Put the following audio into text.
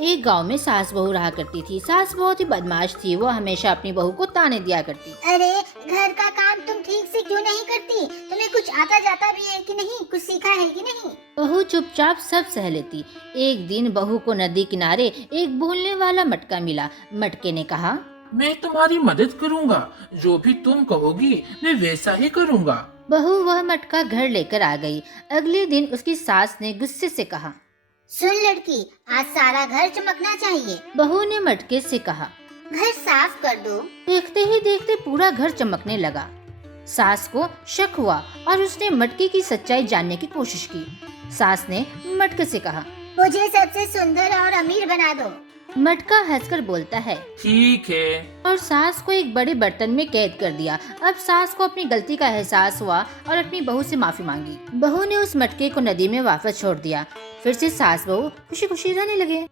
एक गांव में सास बहू रहा करती थी। सास बहुत ही बदमाश थी। वो हमेशा अपनी बहू को ताने दिया करती। अरे, घर का काम तुम ठीक से क्यों नहीं करती? तुम्हें कुछ आता जाता भी है कि नहीं? कुछ सीखा है कि नहीं? बहू चुपचाप सब सह लेती। एक दिन बहू को नदी किनारे एक बोलने वाला मटका मिला। मटके ने कहा, मैं तुम्हारी मदद करूंगा, जो भी तुम कहोगी मैं वैसा ही करूंगा। बहू वह मटका घर लेकर आ गई। अगले दिन उसकी सास ने गुस्से से कहा, सुन लड़की, आज सारा घर चमकना चाहिए। बहू ने मटके से कहा। घर साफ कर दो। देखते ही देखते पूरा घर चमकने लगा। सास को शक हुआ और उसने मटके की सच्चाई जानने की कोशिश की। सास ने मटके से कहा, मुझे सबसे सुंदर और अमीर बना दो। मटका हंसकर बोलता है ठीक है। और सास को एक बड़े बर्तन में कैद कर दिया। अब सास को अपनी गलती का एहसास हुआ और अपनी बहू से माफी मांगी। बहू ने उस मटके को नदी में वापस छोड़ दिया। फिर से सास बहू खुशी खुशी रहने लगे।